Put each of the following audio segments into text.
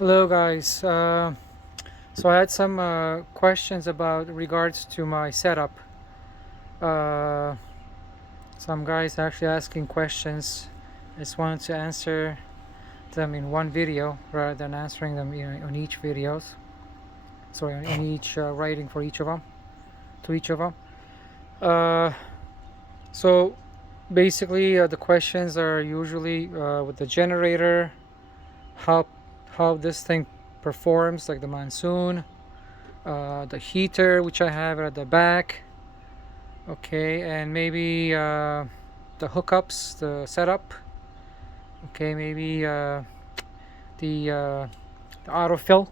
Hello guys. So I had some questions about regards to my setup. Uh, some guys actually asking questions. I just wanted to answer them in one video rather than answering them on each videos. Sorry, on each writing for each of them, to each of them. Uh, so basically, the questions are usually with the generator, how how this thing performs, like the monsoon. The heater which I have at the back, okay, and maybe the hookups, the setup, okay, maybe the, uh, the autofill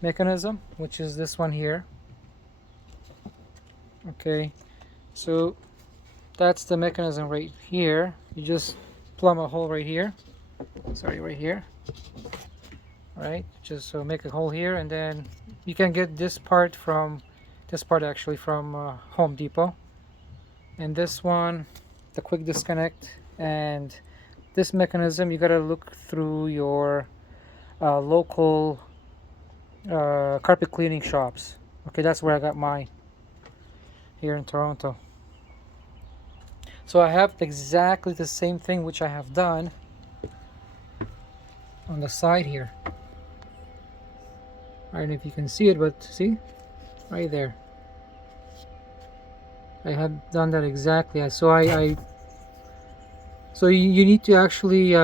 mechanism, which is this one here. Okay, so that's the mechanism right here. You just plumb a hole right here, sorry, right here, right, just so make a hole here, and then you can get this part actually from Home Depot. And this one, the quick disconnect, and this mechanism, you gotta look through your local carpet cleaning shops. Okay, that's where I got mine, here in Toronto. So I have exactly the same thing which I have done on the side here. I don't know if you can see it, but see right there, I have done that exactly. So you need to actually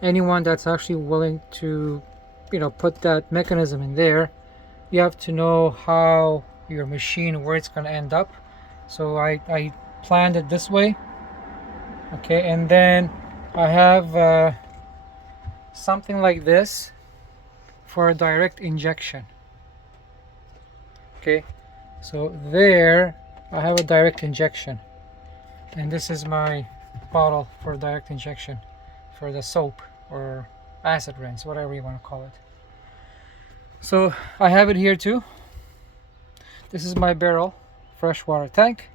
anyone that's actually willing to put that mechanism in there, you have to know how your machine, where it's going to end up. So I planned it this way, okay, and then I have something like this for a direct injection. Okay, so there I have a direct injection, and this is my bottle for direct injection for the soap or acid rinse, whatever you want to call it. So I have it here too. This is my barrel freshwater tank.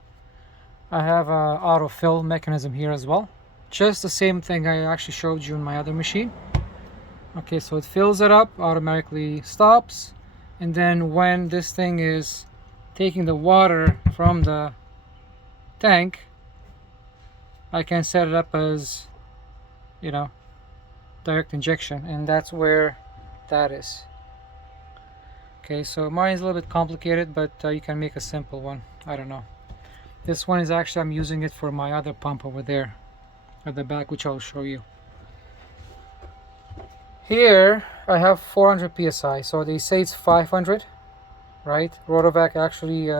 I have a autofill mechanism here as well, just the same thing I actually showed you in my other machine. Okay, so it fills it up, automatically stops, and then when this thing is taking the water from the tank, I can set it up as direct injection, and that's where that is. Okay, so mine is a little bit complicated, but you can make a simple one. I don't know. This one is actually, I'm using it for my other pump over there at the back, which I'll show you. Here I have 400 psi, so they say it's 500, right? Rotovac actually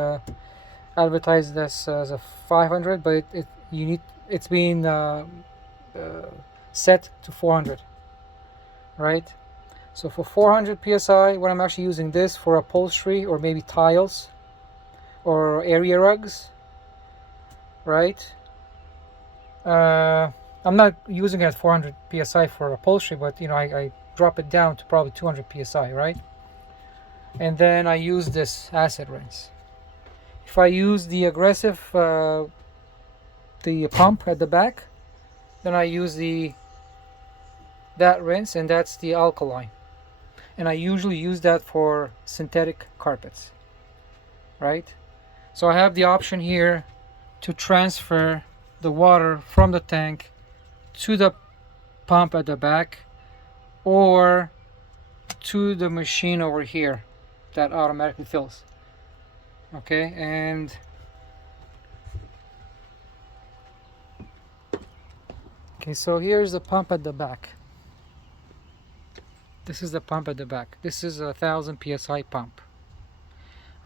advertised this as a 500, but it's been set to 400, right? So for 400 psi, when I'm actually using this for upholstery or maybe tiles or area rugs, right? I'm not using it at 400 psi for upholstery, but I drop it down to probably 200 psi, right? And then I use this acid rinse. If I use the aggressive the pump at the back, then I use that rinse, and that's the alkaline, and I usually use that for synthetic carpets, right? So I have the option here to transfer the water from the tank to the pump at the back, or to the machine over here that automatically fills. Okay, and okay, so here's the pump at the back. This is the pump at the back. This is 1,000 psi pump.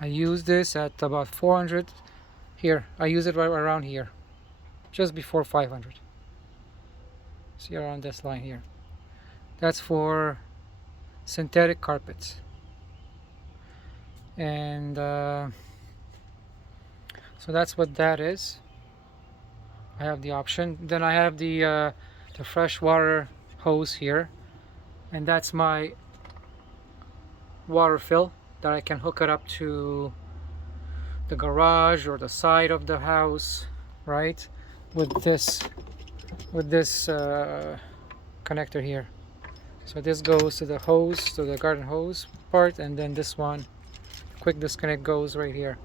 I use this at about 400 here. I use it right around here, just before 500. See, around this line here. That's for synthetic carpets. And so that's what that is. I have the option. Then I have the freshwater hose here, and that's my water fill that I can hook it up to the garage or the side of the house, right? With this connector here. So this goes to the hose, to the garden hose part, and then this one, quick disconnect, goes right here.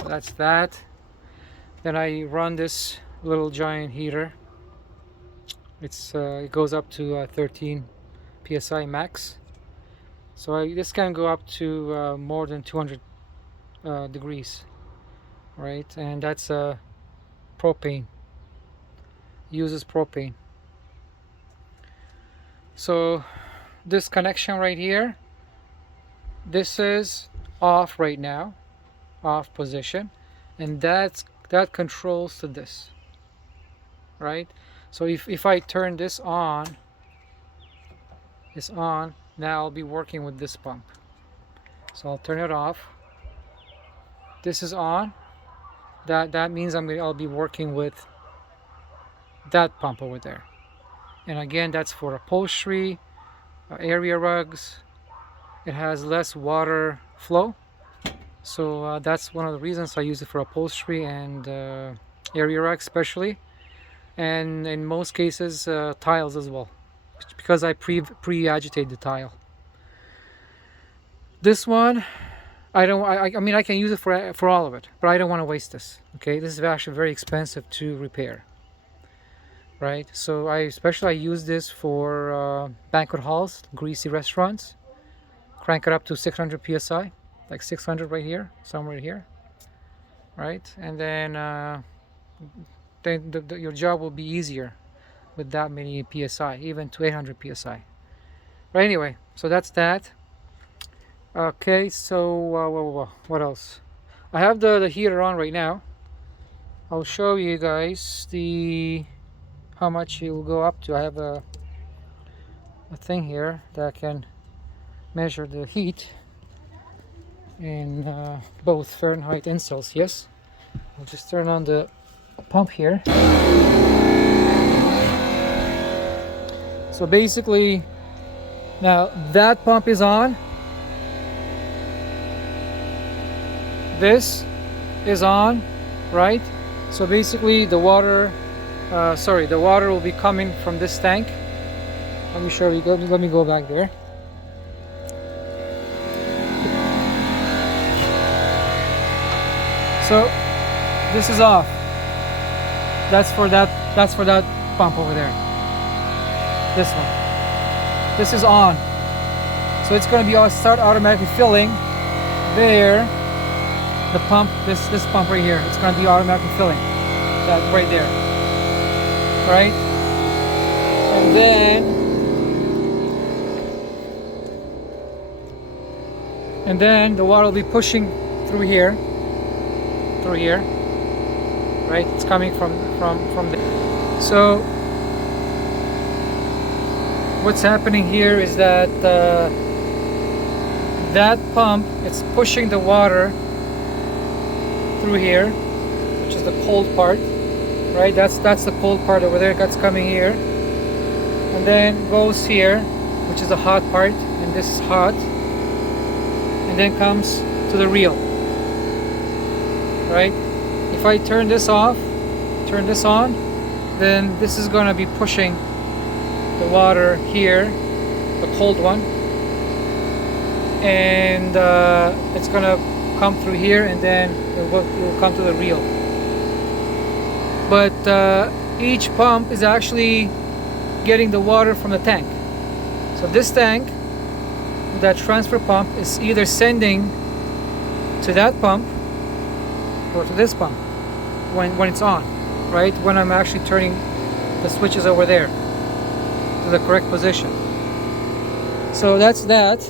So that's that. Then I run this little giant heater. It goes up to 13 psi max. So this can go up to more than 200 degrees, right? And that's propane. Uses propane. So this connection right here, this is off right now, off position, and that controls to this, right? So if I turn this on, now I'll be working with this pump. So I'll turn it off. This is on. That means I'll be working with that pump over there. And again, that's for upholstery, area rugs. It has less water flow, so that's one of the reasons I use it for upholstery and area rugs especially, and in most cases tiles as well, because I pre-agitate the tile. This one, I mean I can use it for all of it, but I don't want to waste this. Okay, this is actually very expensive to repair, right? So I use this for banquet halls, greasy restaurants. Crank it up to 600 psi, like 600 right here, somewhere here, right? And then your job will be easier with that many psi, even to 800 psi. But anyway, so that's that. Okay, so what else? I have the heater on right now. I'll show you guys how much it will go up to. I have a thing here that can measure the heat in both Fahrenheit and Celsius. I'll just turn on the pump here. So basically, now that pump is on. This is on, right? So basically the water, the water will be coming from this tank. Let me show you, let me go back there. So this is off. That's for that pump over there. This one. This is on. So it's going to be start automatically filling there. The pump, this pump right here, it's going to be automatically filling that right there, right? And then the water will be pushing through here, right? It's coming from there. So what's happening here is that that pump, it's pushing the water through here, which is the cold part, right? That's the cold part over there. That's coming here, and then goes here, which is the hot part, and this is hot, and then comes to the reel, right? If I turn this off, turn this on, then this is going to be pushing the water here, the cold one, and it's going to come through here, and then it will come to the reel. But each pump is actually getting the water from the tank. So this tank, that transfer pump, is either sending to that pump or to this pump when it's on, right? When I'm actually turning the switches over there to the correct position. So that's that.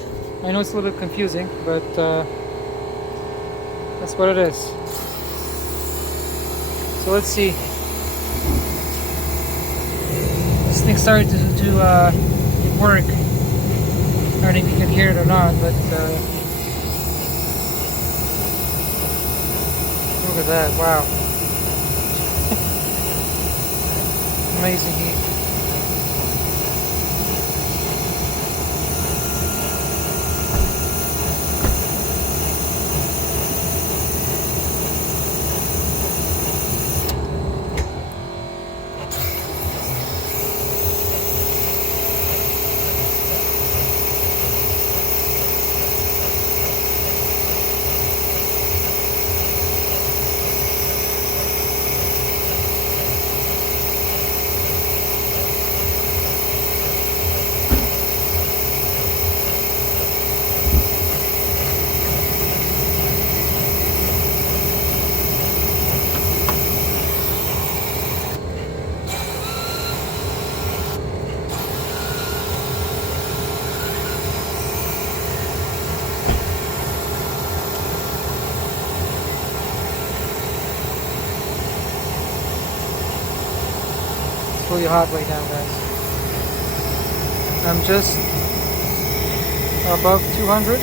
I know it's a little bit confusing, but that's what it is. So let's see. This thing started to work. I don't know if you can hear it or not, but look at that! Wow, amazing heat. really hot right now, guys. I'm just above 200,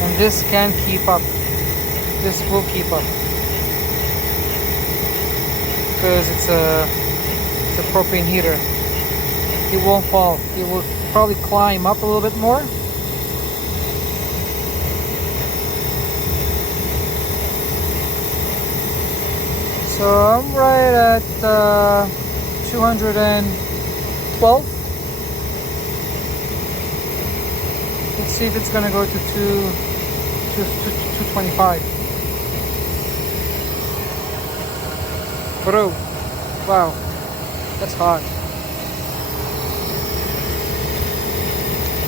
and this can keep up. This will keep up because it's a propane heater. It won't fall. It will probably climb up a little bit more. So I'm right at 212. Let's see if it's gonna go to 225. Bro, wow, that's hot.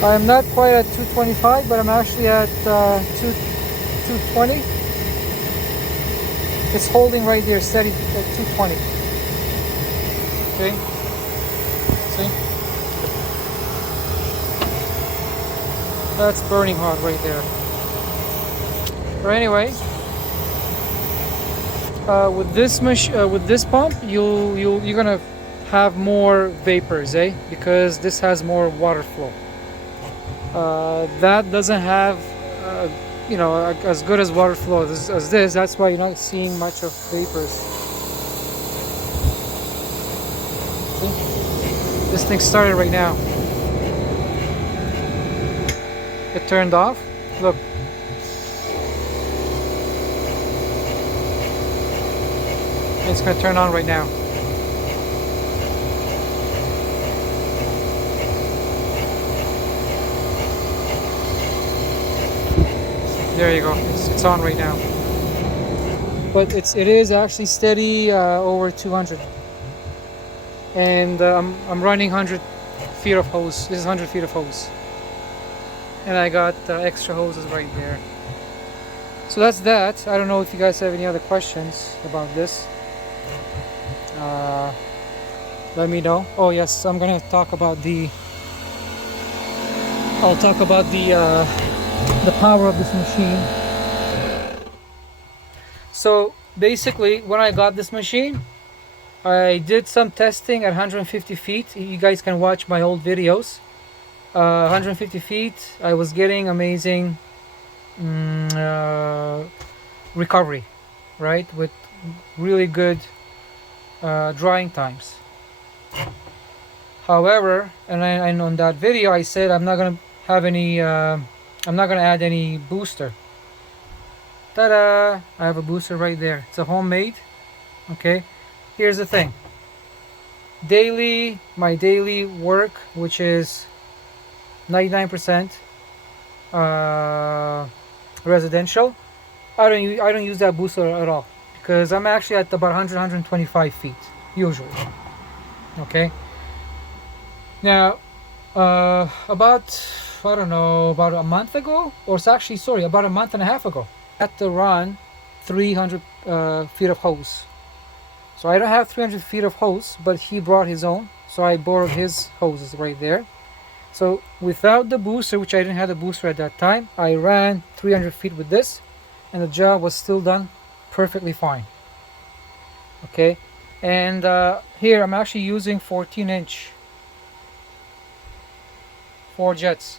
I'm not quite at 225, but I'm actually at 220. It's holding right there, steady at 220. Okay, see? That's burning hot right there. But anyway, with this pump, you're gonna have more vapors, because this has more water flow. That doesn't have as good as water flow as this. That's why you're not seeing much of vapors. See? This thing started right now. It turned off. Look. It's gonna turn on right now. There you go. It's on right now. But it is actually steady over 200. And I'm running 100 feet of hose. This is 100 feet of hose. And I got extra hoses right there. So that's that. I don't know if you guys have any other questions about this. Let me know. Oh yes, I'm gonna talk about the power of this machine. So basically, when I got this machine, I did some testing at 150 feet. You guys can watch my old videos. 150 feet, I was getting amazing recovery, right? With really good drying times. However, and on that video I said I'm not gonna have any I'm not gonna add any booster. Ta-da! I have a booster right there. It's a homemade. Okay, here's the thing. My daily work, which is 99% residential, I don't use that booster at all, because I'm actually at about 125 feet usually. Okay, now about about a month ago, or it's actually about a month and a half ago, I had to run 300 feet of hose. So I don't have 300 feet of hose, but he brought his own, so I borrowed his hoses right there. So without the booster, which I didn't have the booster at that time, I ran 300 feet with this, and the job was still done perfectly fine. Okay, and here I'm actually using 14-inch 4 jets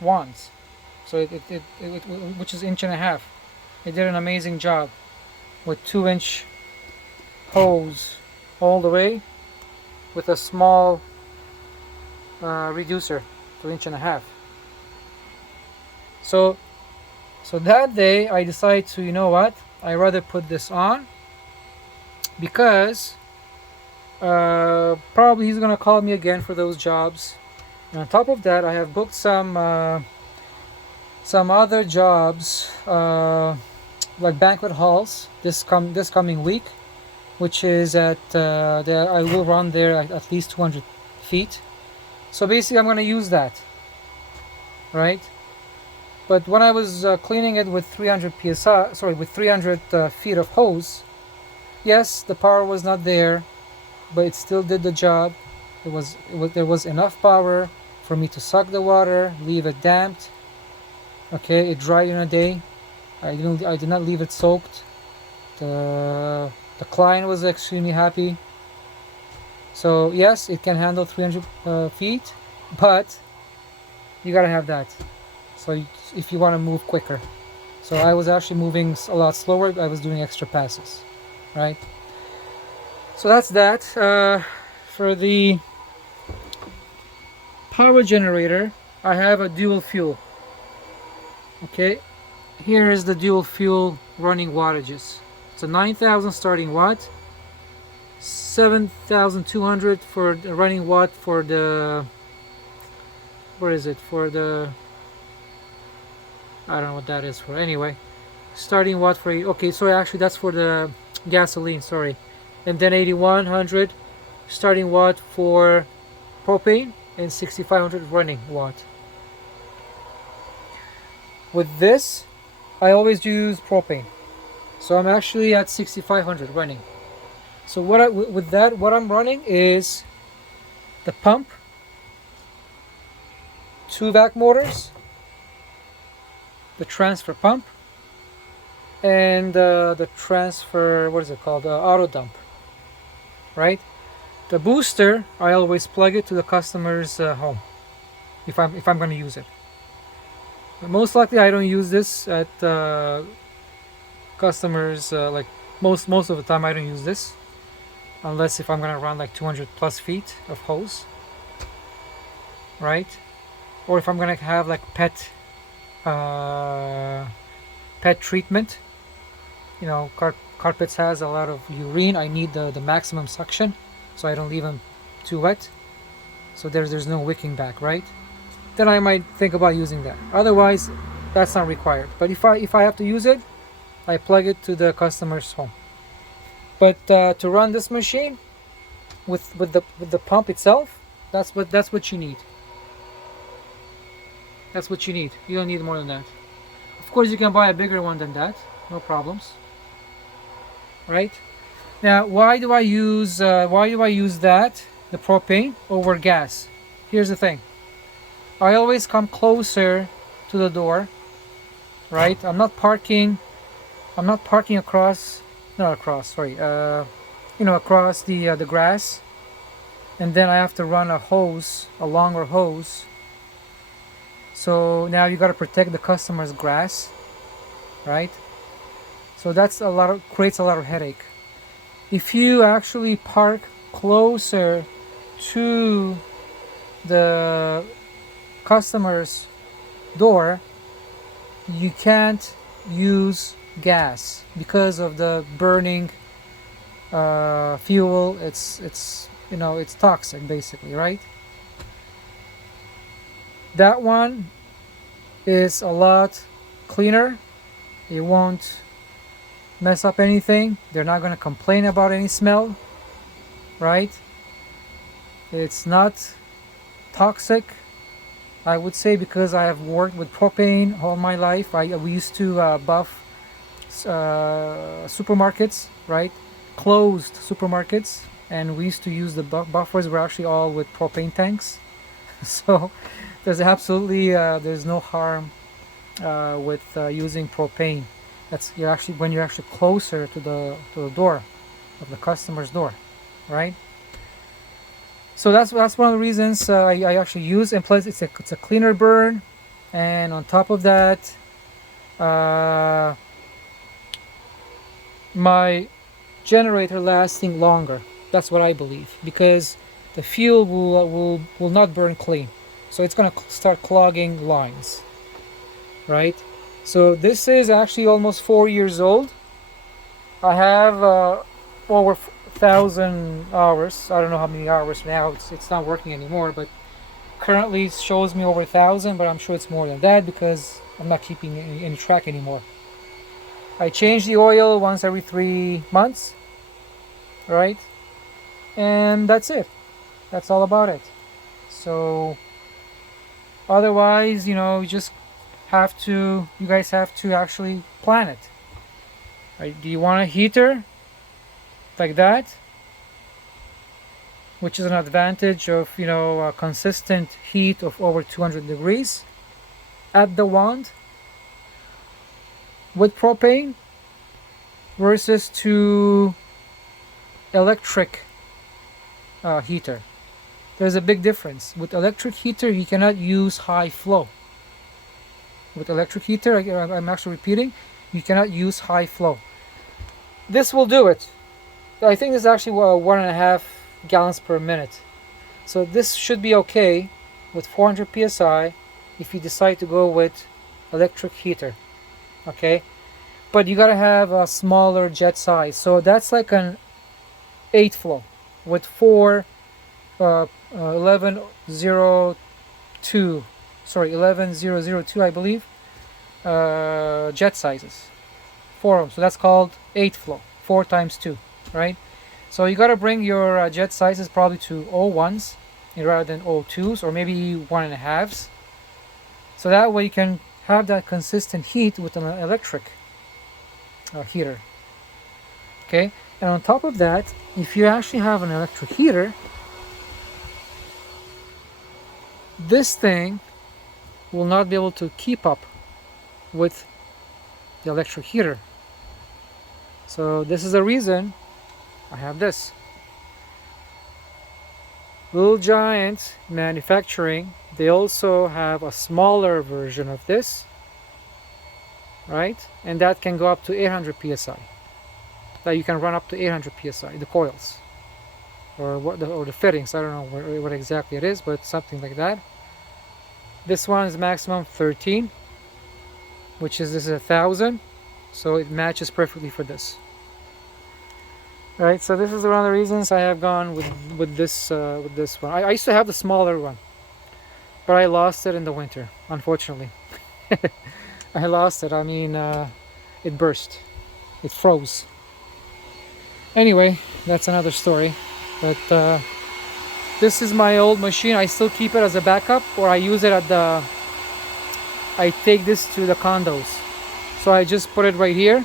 wands, so which is 1.5 inches. It did an amazing job with 2-inch hose all the way with a small reducer to 1.5 inches. So that day I decided to, you know what, I rather put this on, because probably he's gonna call me again for those jobs. And on top of that, I have booked some other jobs, like banquet halls this coming week, which is I will run there at least 200 feet. So basically I'm going to use that, right? But when I was cleaning it with 300 feet of hose, yes, the power was not there, but it still did the job. There was enough power for me to suck the water, leave it damped. Okay, it dried in a day. I did not leave it soaked. The client was extremely happy. So yes, it can handle 300 feet, but you gotta have that. So if you want to move quicker. So I was actually moving a lot slower. I was doing extra passes, right? So that's that. For the power generator, I have a dual fuel. Okay, here is the dual fuel running wattages. It's a 9,000 starting watt, 7,200 for the running watt for the, what is it, for the, I don't know what that is for. Anyway, starting watt for, okay, so actually that's for the gasoline, sorry. And then 8,100 starting watt for propane and 6,500 running watt. With this, I always use propane. So I'm actually at 6,500 running. So with that, what I'm running is the pump, 2 vac motors, the transfer pump, and the transfer, what is it called, auto dump, right? The booster, I always plug it to the customer's home if I'm going to use it. But most likely I don't use this at customers, like most of the time I don't use this unless if I'm going to run like 200 plus feet of hose, right? Or if I'm going to have like pet treatment, you know, carpets has a lot of urine. I need the maximum suction so I don't leave them too wet, so there's no wicking back, right? Then I might think about using that. Otherwise, that's not required. But if I have to use it, I plug it to the customer's home. But to run this machine with the pump itself, that's what you need. That's what you need. You don't need more than that. Of course, you can buy a bigger one than that. No problems. Right? Now, why do I use that, the propane, over gas? Here's the thing. I always come closer to the door, right? I'm not parking across, not across, sorry, across the grass, and then I have to run a longer hose. So now you got to protect the customer's grass, right? So that's creates a lot of headache. If you actually park closer to the customer's door, you can't use gas because of the burning fuel. It's toxic basically, right? That one is a lot cleaner. It won't mess up anything. They're not going to complain about any smell, right? It's not toxic, I would say, because I have worked with propane all my life. We used to buff supermarkets, right? Closed supermarkets, and we used to use the buffers were actually all with propane tanks. So there's there's no harm with using propane. That's when you're actually closer to the door of the customer's door, right? So that's one of the reasons I actually use, and plus it's a cleaner burn, and on top of that, my generator lasting longer. That's what I believe, because the fuel will not burn clean, so it's gonna start clogging lines, right? So this is actually almost 4 years old. I have over 1,000 hours. I don't know how many hours now. It's not working anymore, but currently it shows me over 1,000. But I'm sure it's more than that because I'm not keeping any track anymore. I change the oil once every 3 months, right? And that's it. That's all about it. So otherwise, you guys have to actually plan it. Right? Do you want a heater like that, which is an advantage of a consistent heat of over 200 degrees at the wand with propane, versus to electric heater. There's a big difference. With electric heater, you cannot use high flow. With electric heater, I'm actually repeating, you cannot use high flow. This will do it. I think this is actually 1.5 gallons per minute. So this should be okay with 400 psi if you decide to go with electric heater. Okay, but you gotta have a smaller jet size. So that's like an 8 flow with 11,002, I believe, jet sizes. 4 of them. So that's called 8 flow. 4 times 2, right? So you gotta bring your jet sizes probably to 0.1s rather than 0.2s, or maybe 1.5s. So that way you can have that consistent heat with an electric heater. Okay, and on top of that, if you actually have an electric heater, this thing will not be able to keep up with the electric heater. So this is the reason I have this. Little Giant Manufacturing, they also have a smaller version of this, right? And that can go up to 800 psi. That you can run up to 800 psi, the coils, or the fittings. I don't know what exactly it is, but something like that. This one is maximum 13, which is, this is 1,000, so it matches perfectly for this. All right, so this is one of the reasons I have gone with this one. I used to have the smaller one, but I lost it in the winter, unfortunately. I lost it. I mean, it burst, it froze. Anyway, that's another story. But this is my old machine. I still keep it as a backup, or I use it at I take this to the condos. So I just put it right here.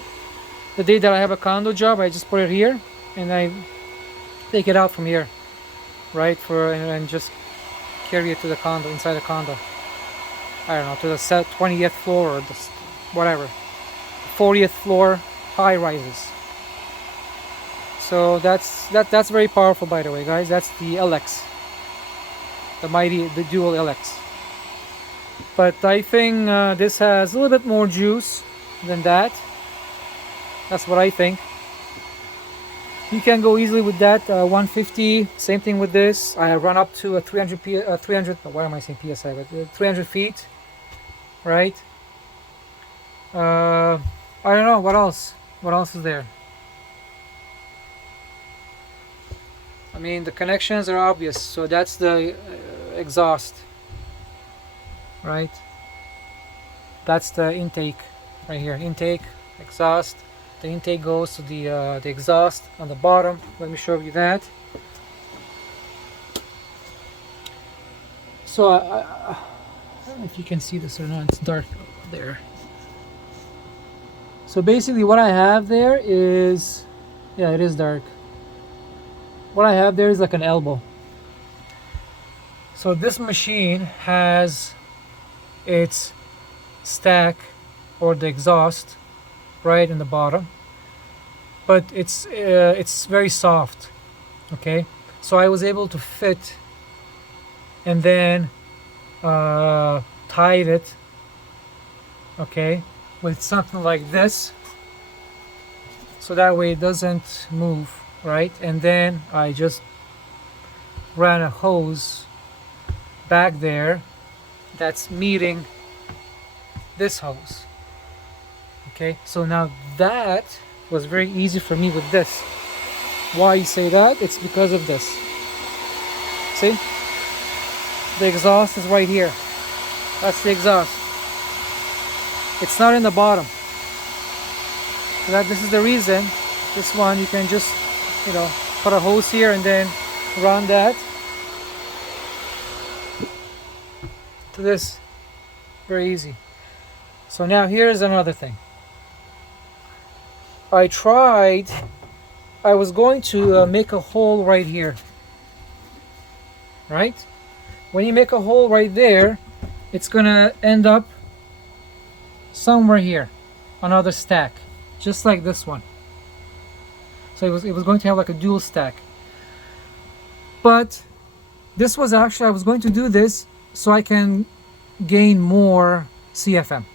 The day that I have a condo job, I just put it here, and I take it out from here, right? And just carry it to the condo, inside the condo. I don't know, to the 20th floor or whatever, 40th floor high rises. So that's very powerful, by the way, guys. That's the LX, the dual LX. But I think this has a little bit more juice than that. That's what I think. You can go easily with that 150. Same thing with this. I run up to a 300. Why am I saying psi? But 300 feet, right? I don't know what else. What else is there? I mean, the connections are obvious. So that's the exhaust, right? That's the intake right here. Intake, exhaust. The intake goes to the exhaust on the bottom. Let me show you that. So I don't know if you can see this or not. It's dark there. So basically what I have there is, yeah, it is dark. What I have there is like an elbow. So this machine has its stack, or the exhaust, right in the bottom, but it's very soft. Okay, so I was able to fit and then tied it, okay, with something like this, so that way it doesn't move, right? And then I just ran a hose back there that's meeting this hose. Okay, so now that was very easy for me with this. Why you say that? It's because of this. See? The exhaust is right here. That's the exhaust. It's not in the bottom. So this is the reason. This one you can just, put a hose here and then run that to this. Very easy. So now here's another thing. I was going to make a hole right here, right? When you make a hole right there, it's gonna end up somewhere here, another stack, just like this one. So it was going to have like a dual stack. But this was actually, I was going to do this so I can gain more CFM,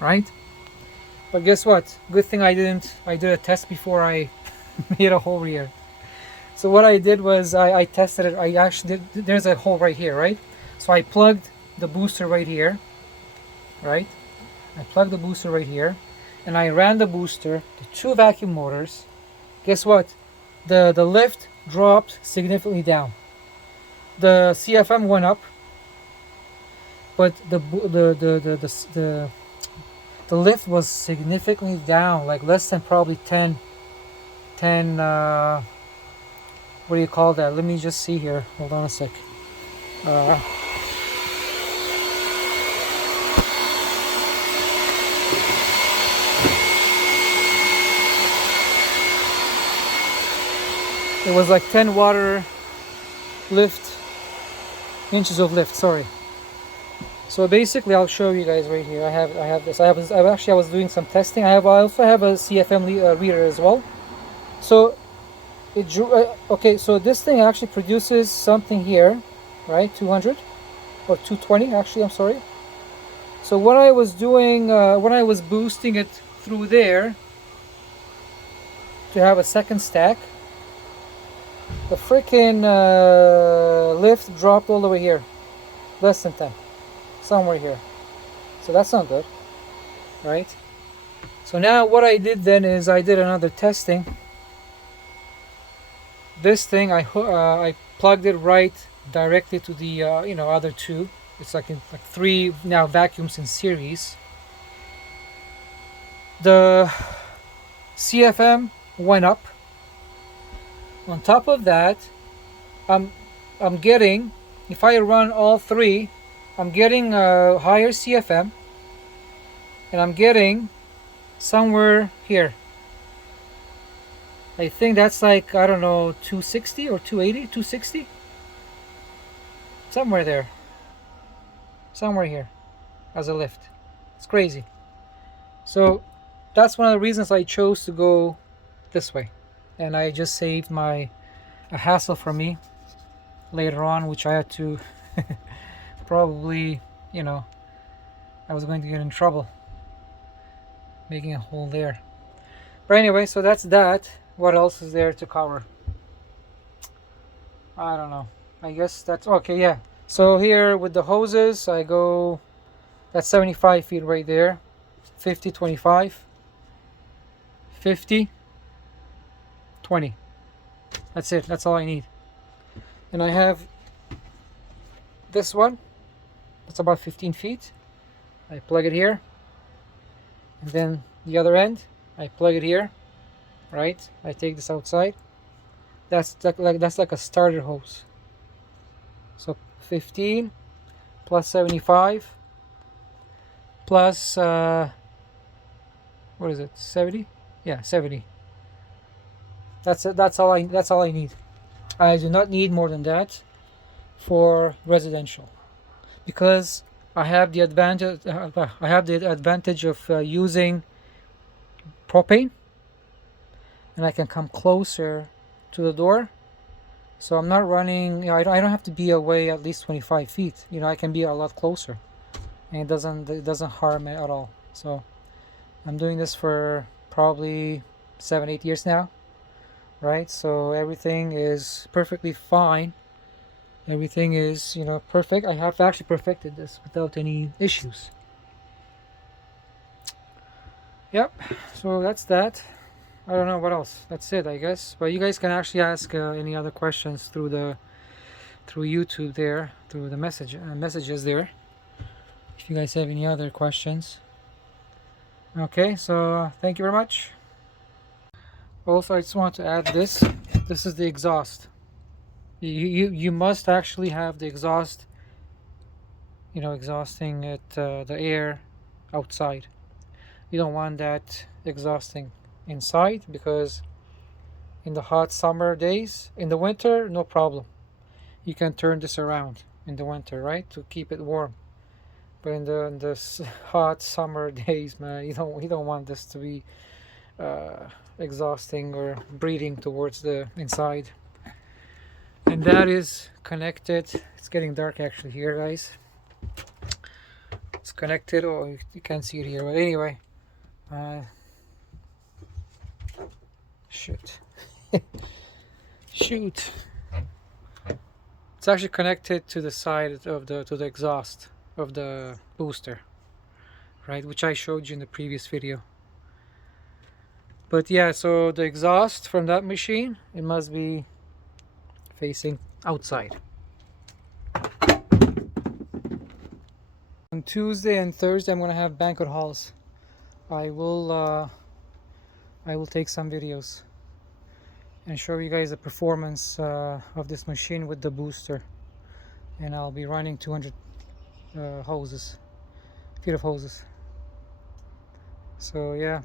right? But guess what? Good thing I did a test before I made a hole here. So what I did was I tested it. I actually did, there's a hole right here, right? So I plugged the booster right here, right? I plugged the booster right here, and I ran the booster, the two vacuum motors. Guess what? The lift dropped significantly down. The CFM went up, but the lift was significantly down, like less than probably 10 what do you call that? Let me just see here. Hold on a sec. Uh, it was like 10 water lift, inches of lift, sorry. So basically, I'll show you guys right here. I have this. I was doing some testing. I also have a CFM reader as well. So it drew. Okay, so this thing actually produces something here, right? 200 or 220. Actually, I'm sorry. So what I was doing when I was boosting it through there to have a second stack, the freaking lift dropped all the way here, less than 10. Somewhere here. So that's not good, right? So now what I did then is I did another testing. This thing I plugged it right directly to the other two. It's like three now vacuums in series. The CFM went up. On top of that, I'm getting, if I run all three, I'm getting a higher CFM, and I'm getting somewhere here. I think that's like, I don't know, 260 or 280, 260? Somewhere there. Somewhere here as a lift. It's crazy. So that's one of the reasons I chose to go this way. And I just saved a hassle for me later on, which I had to probably, I was going to get in trouble making a hole there. But anyway, so that's that. What else is there to cover? I don't know. I guess that's okay. Yeah. So here with the hoses, I go, that's 75 feet right there. 50, 25, 50, 20. That's it. That's all I need. And I have this one. That's about 15 feet. I plug it here. And then the other end, I plug it here. Right? I take this outside. That's like a starter hose. So 15 plus 75 plus what is it? 70? Yeah, 70. That's it. That's all I need. I do not need more than that for residential, because I have the advantage of using propane, and I can come closer to the door, so I'm not running. I don't have to be away at least 25 feet. I can be a lot closer, and it doesn't harm me at all. So I'm doing this for probably 7-8 years now, right? So everything is perfectly fine. Everything is perfect. I have actually perfected this without any issues. Yep. So that's that. I don't know what else. That's it, I guess. But you guys can actually ask any other questions through YouTube there, through the messages there, if you guys have any other questions. Okay, so thank you very much. Also, I just want to add this. This is the exhaust. You must actually have the exhaust, exhausting it, the air outside. You don't want that exhausting inside, because in the hot summer days, in the winter, no problem. You can turn this around in the winter, right, to keep it warm. But in the hot summer days, man, you don't want this to be exhausting or breathing towards the inside. and that is connected. It's getting dark actually here, guys. It's connected. Oh, you can't see it here, but anyway, shoot. Shoot. It's actually connected to the side of the exhaust of the booster, right, which I showed you in the previous video. But yeah, so the exhaust from that machine, it must be facing outside. On Tuesday and Thursday I'm gonna have banquet halls. I will take some videos and show you guys the performance of this machine with the booster, and I'll be running 200 feet of hoses. So yeah.